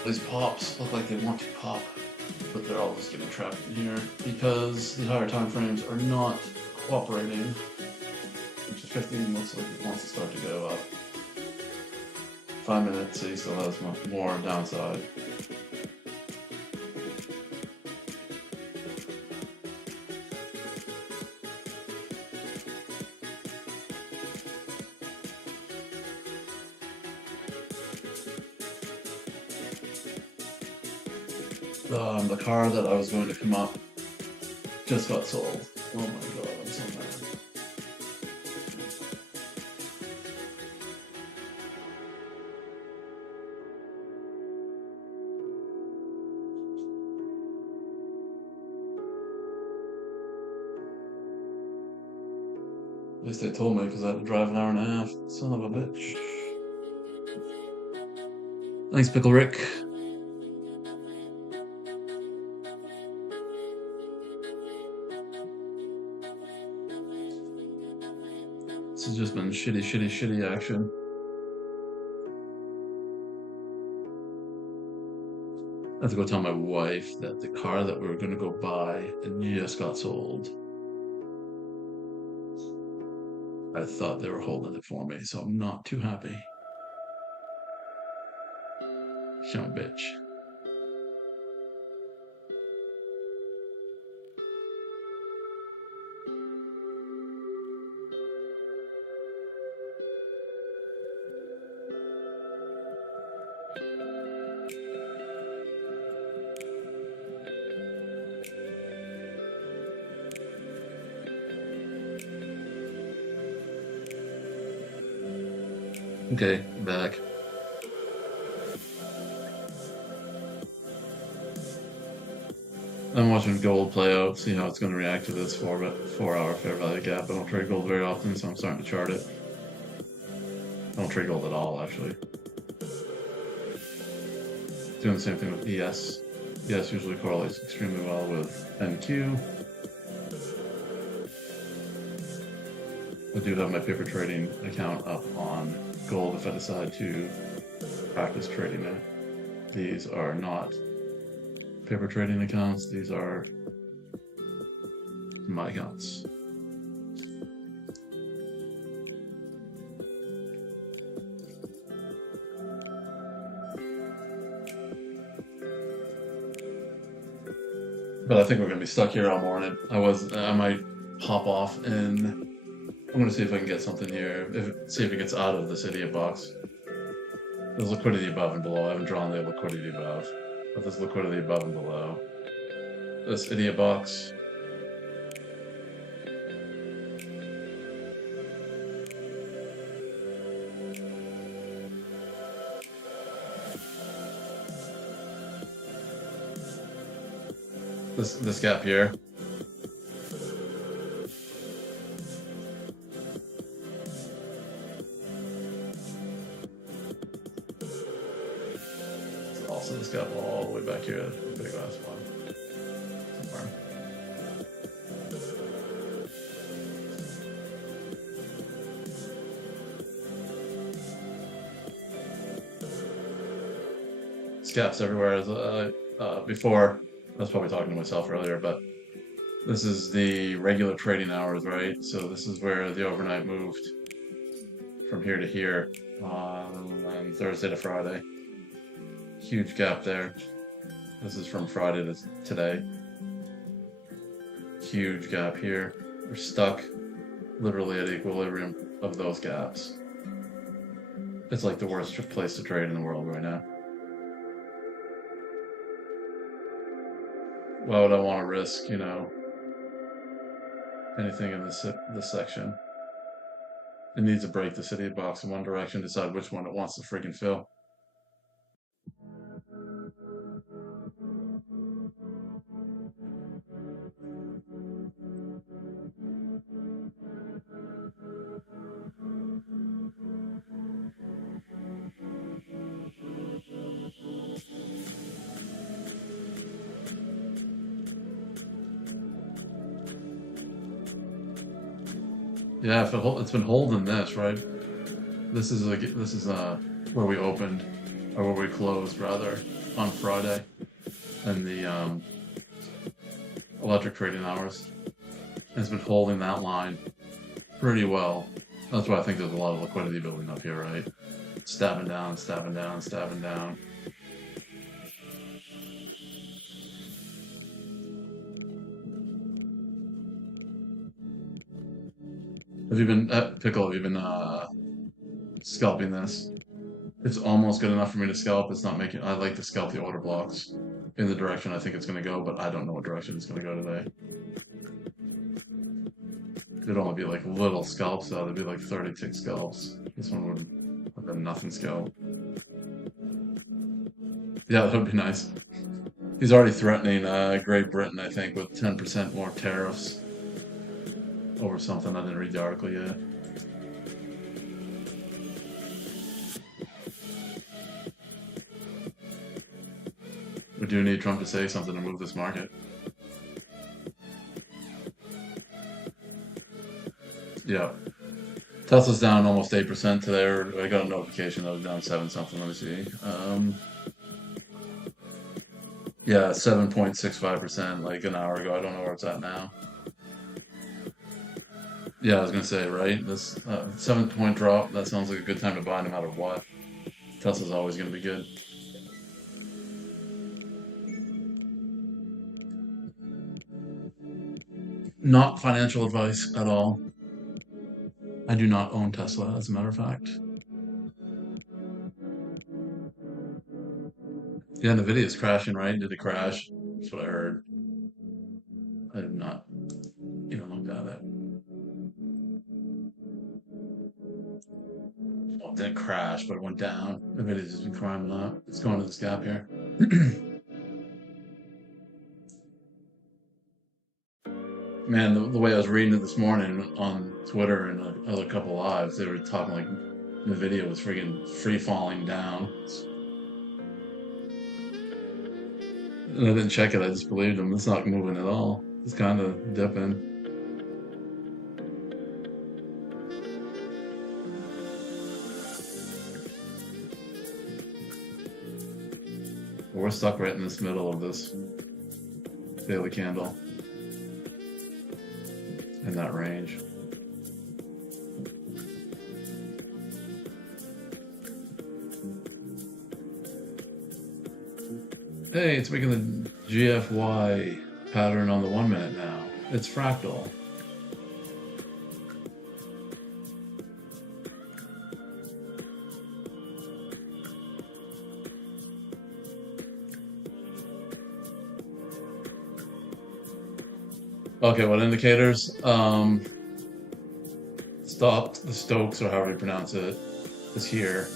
These pops look like they want to pop, but they're all just getting trapped in here because the higher time frames are not cooperating. Which is 15 looks like it wants to start to go up. 5 minutes, he still has more downside. The car that I was going to come up just got sold. Oh my god, I'm so mad. At least they told me because I had to drive an hour and a half. Son of a bitch. Thanks, Pickle Rick. This has just been shitty action. I have to go tell my wife that the car that we were going to go buy just got sold. I thought they were holding it for me, so I'm not too happy. Son of a bitch. Okay, back. I'm watching gold play out, see how it's going to react to this 4-hour fair value gap. I don't trade gold very often, so I'm starting to chart it. I don't trade gold at all, actually. Doing the same thing with ES. ES usually correlates extremely well with NQ. I do have my paper trading account up on gold if I decide to practice trading it. These are not paper trading accounts, these are my accounts. But I think we're gonna be stuck here all morning. I might hop off and I'm gonna see if I can get something here. See if it gets out of this idiot box. There's liquidity above and below. I haven't drawn the liquidity above, but there's liquidity above and below. This idiot box. This gap here. Also this gap all the way back here. Big last one. Somewhere. Gaps everywhere. Before, I was probably talking to myself earlier, but this is the regular trading hours, right? So this is where the overnight moved from here to here on Thursday to Friday. Huge gap there. This is from Friday to today. Huge gap here. We're stuck literally at equilibrium of those gaps. It's like the worst place to trade in the world right now. Why would I want to risk, anything in this section? It needs to break the city box in one direction, decide which one it wants to friggin' fill. Yeah, it's been holding this, right? This is where we opened. or where we closed rather, on Friday, in the electric trading hours. And it's been holding that line pretty well. That's why I think there's a lot of liquidity building up here, right? Stabbing down, stabbing down, stabbing down. Have you been, Pickle, have you been scalping this? It's almost good enough for me to scalp. It's not making, I like to scalp the order blocks in the direction I think it's going to go, but I don't know what direction it's going to go today. It'd only be like little scalps though. There'd be like 30 tick scalps. This one would have been nothing scalp. Yeah, that would be nice. He's already threatening Great Britain, I think, with 10% more tariffs over something. I didn't read the article yet. We do need Trump to say something to move this market. Yeah. Tesla's down almost 8% today. I got a notification that it was down 7 something. Let me see. Yeah, 7.65% like an hour ago. I don't know where it's at now. Yeah, I was gonna say, right? This 7-point drop, that sounds like a good time to buy no matter what. Tesla's always gonna be good. Not financial advice at all. I do not own Tesla, as a matter of fact. Yeah, Nvidia is crashing, right? Did it crash? That's what I heard. I have not even looked at it. Well, it didn't crash, but it went down. Nvidia's just been climbing up. It's going to this gap here. Man, the way I was reading it this morning on Twitter and other couple lives, they were talking like Nvidia was freaking free falling down. And I didn't check it, I just believed them. It's not moving at all. It's kind of dipping. We're stuck right in this middle of this daily candle in that range. Hey, it's making the GFY pattern on the 1 minute now. It's fractal. Okay, what indicators? Stop the Stokes, or however you pronounce it, is here.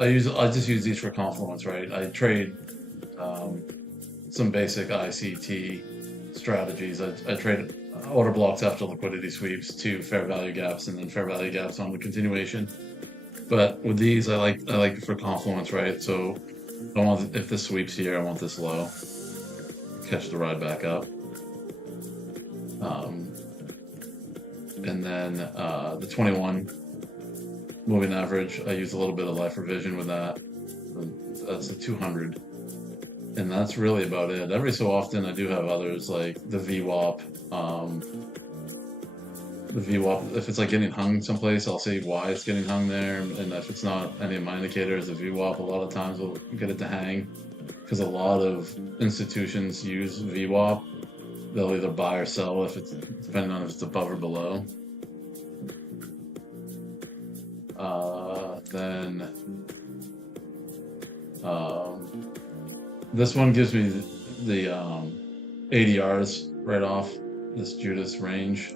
I just use these for confluence, right? I trade some basic ICT strategies. I trade order blocks after liquidity sweeps to fair value gaps, and then fair value gaps on the continuation. But with these, I like for confluence, right? So I want, if this sweeps here, I want this low. Catch the ride back up. And then the 21 moving average, I use a little bit of life revision with that. That's a 200. And that's really about it. Every so often I do have others like the VWAP. The VWAP, if it's like getting hung someplace, I'll see why it's getting hung there. And if it's not any of my indicators, the VWAP a lot of times will get it to hang. Because a lot of institutions use VWAP. They'll either buy or sell if it's, depending on if it's above or below. Then this one gives me the ADRs right off this Judas range.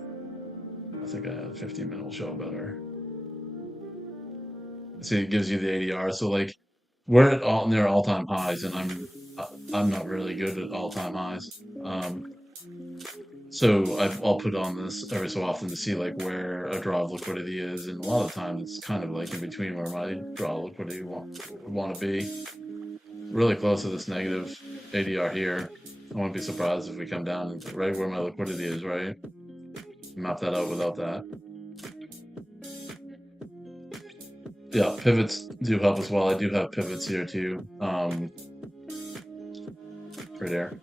I think a 15-minute will show better. See, it gives you the ADR. So like we're at near all-time highs, and I'm not really good at all-time highs. So I'll put on this every so often to see like where a draw of liquidity is, and a lot of times it's kind of like in between where my draw of liquidity would want to be. Really close to this negative ADR here. I wouldn't be surprised if we come down right where my liquidity is, right? Map that out without that. Yeah, pivots do help as well. I do have pivots here too. Right there.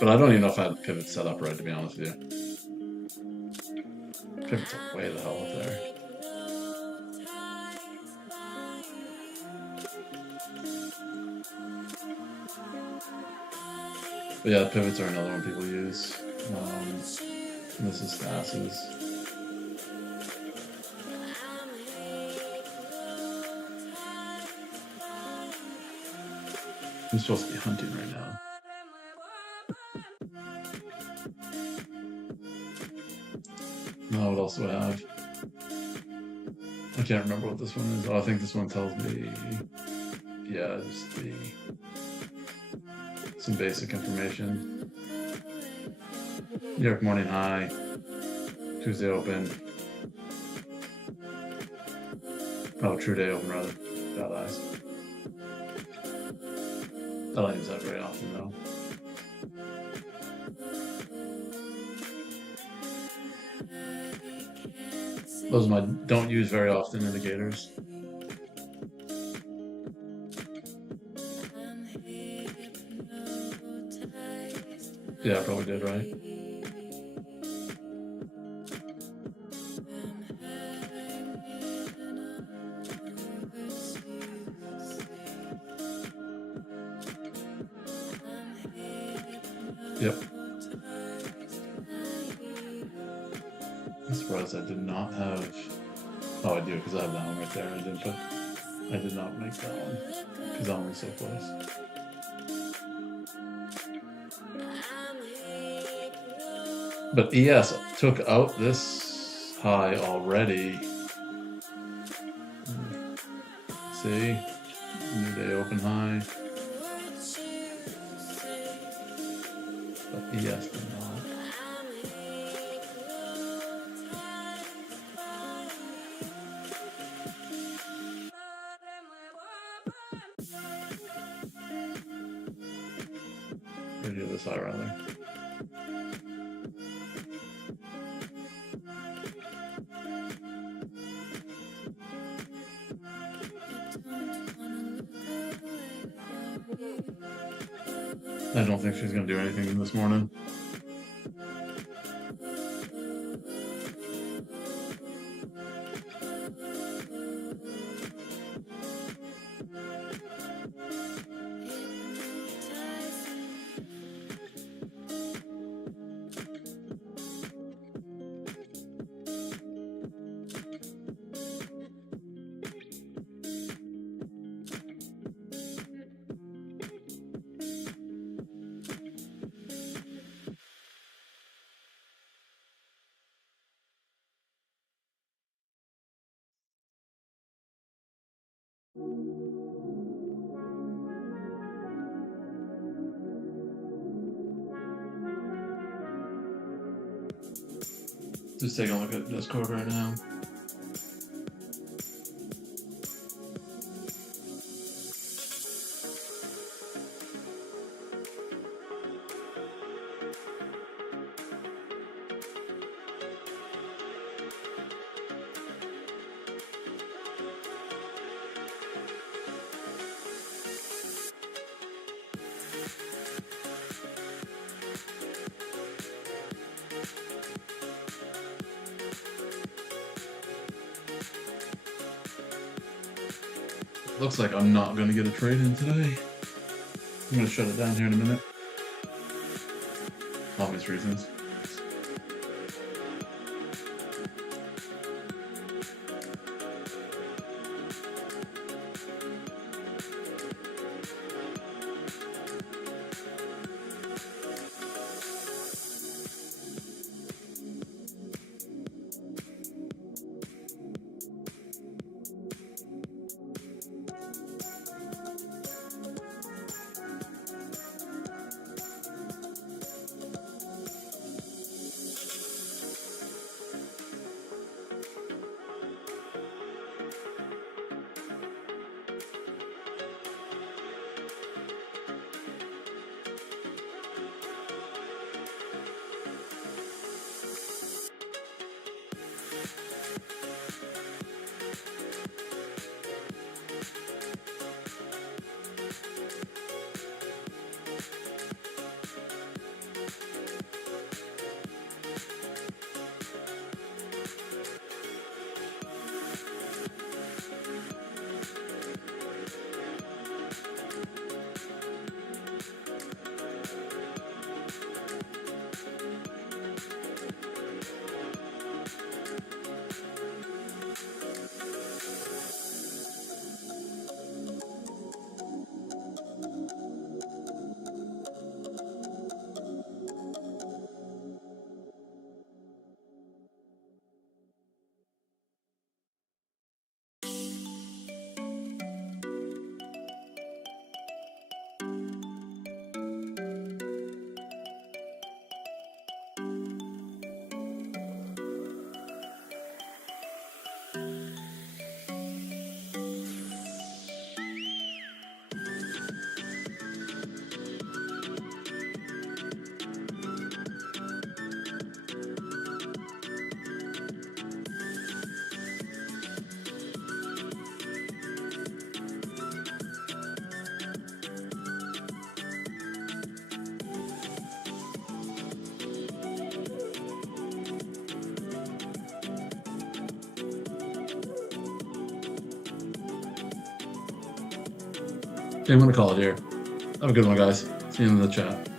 But I don't even know if I had the pivot set up right, to be honest with you. Pivots are way the hell up there. But yeah, pivots are another one people use. This is Stas's. I'm supposed to be hunting right now. Now what else do I have? I can't remember what this one is. Oh, I think this one tells me, yeah, just some basic information. New York morning high, Tuesday open. Oh, true day open rather. Bad eyes. I don't use that very often though. Those are my don't use very often indicators. Yeah, I probably did, right? Yep. I'm surprised I did not have. Oh, I do, because I have that one right there. I did not make that one because that one was so close. But ES took out this high already. See, new day open high. But ES did not. Or do this high rather. I don't think she's going to do anything this morning. Just taking a look at Discord right now. Looks like I'm not going to get a trade in today. I'm going to shut it down here in a minute. Obvious reasons. Okay, I'm gonna call it here. Have a good one, guys. See you in the chat.